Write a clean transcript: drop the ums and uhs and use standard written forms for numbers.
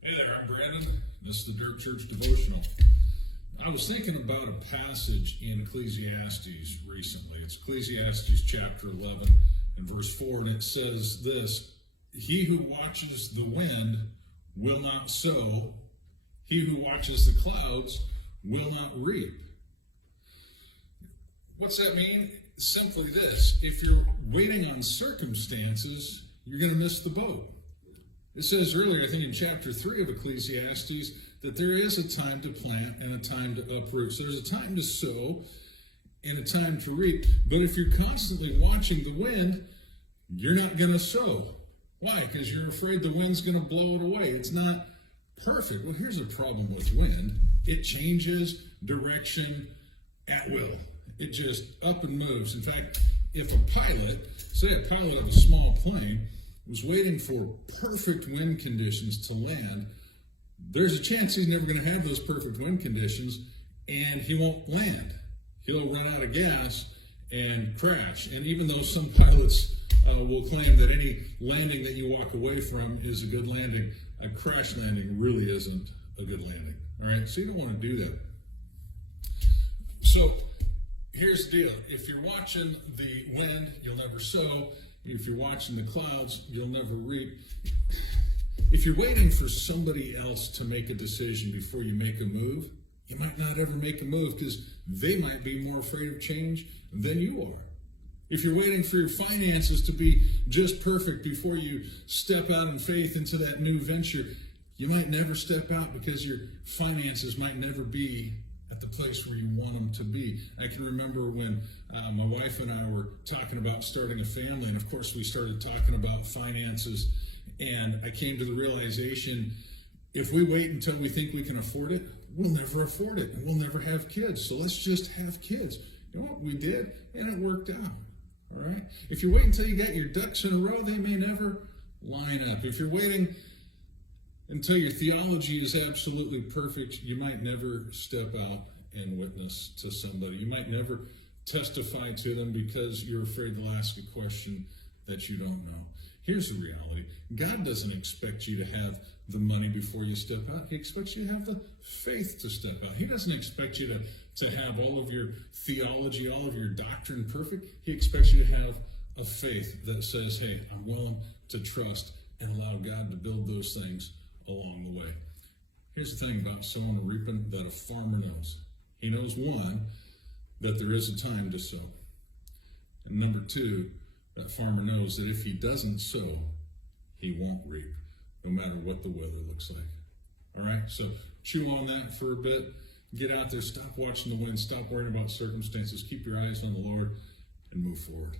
Hey there, I'm Brandon. This is the Dirt Church Devotional. I was thinking about a passage in Ecclesiastes recently. It's Ecclesiastes chapter 11 and verse 4, and it says this: He who watches the wind will not sow, he who watches the clouds will not reap. What's that mean? Simply this: if you're waiting on circumstances, you're going to miss the boat. It says earlier, I think in chapter 3 of Ecclesiastes, that there is a time to plant and a time to uproot. So there's a time to sow and a time to reap. But if you're constantly watching the wind, you're not going to sow. Why? Because you're afraid the wind's going to blow it away. It's not perfect. Well, here's a problem with wind. It changes direction at will. It just up and moves. In fact, if a pilot, say a pilot of a small plane, was waiting for perfect wind conditions to land, there's a chance he's never going to have those perfect wind conditions, and he won't land. He'll run out of gas and crash. And even though some pilots will claim that any landing that you walk away from is a good landing, a crash landing really isn't a good landing. All right, so you don't want to do that. So here's the deal. If you're watching the wind, you'll never sow. If you're watching the clouds, you'll never reap. If you're waiting for somebody else to make a decision before you make a move, you might not ever make a move because they might be more afraid of change than you are. If you're waiting for your finances to be just perfect before you step out in faith into that new venture, you might never step out because your finances might never be at the place where you want them to be. I can remember when my wife and I were talking about starting a family, and of course we started talking about finances, and I came to the realization, if we wait until we think we can afford it, we'll never afford it, and we'll never have kids. So let's just have kids. You know what? We did, and it worked out. All right? If you wait until you got your ducks in a row, they may never line up. If you're waiting until your theology is absolutely perfect, you might never step out and witness to somebody. You might never testify to them because you're afraid they'll ask a question that you don't know. Here's the reality. God doesn't expect you to have the money before you step out. He expects you to have the faith to step out. He doesn't expect you to have all of your theology, all of your doctrine perfect. He expects you to have a faith that says, hey, I'm willing to trust and allow God to build those things along the way. Here's the thing about sowing and reaping that a farmer knows. He knows, one, that there is a time to sow. And number two, that farmer knows that if he doesn't sow, he won't reap, no matter what the weather looks like. All right, so chew on that for a bit. Get out there, stop watching the wind, stop worrying about circumstances, keep your eyes on the Lord, and move forward.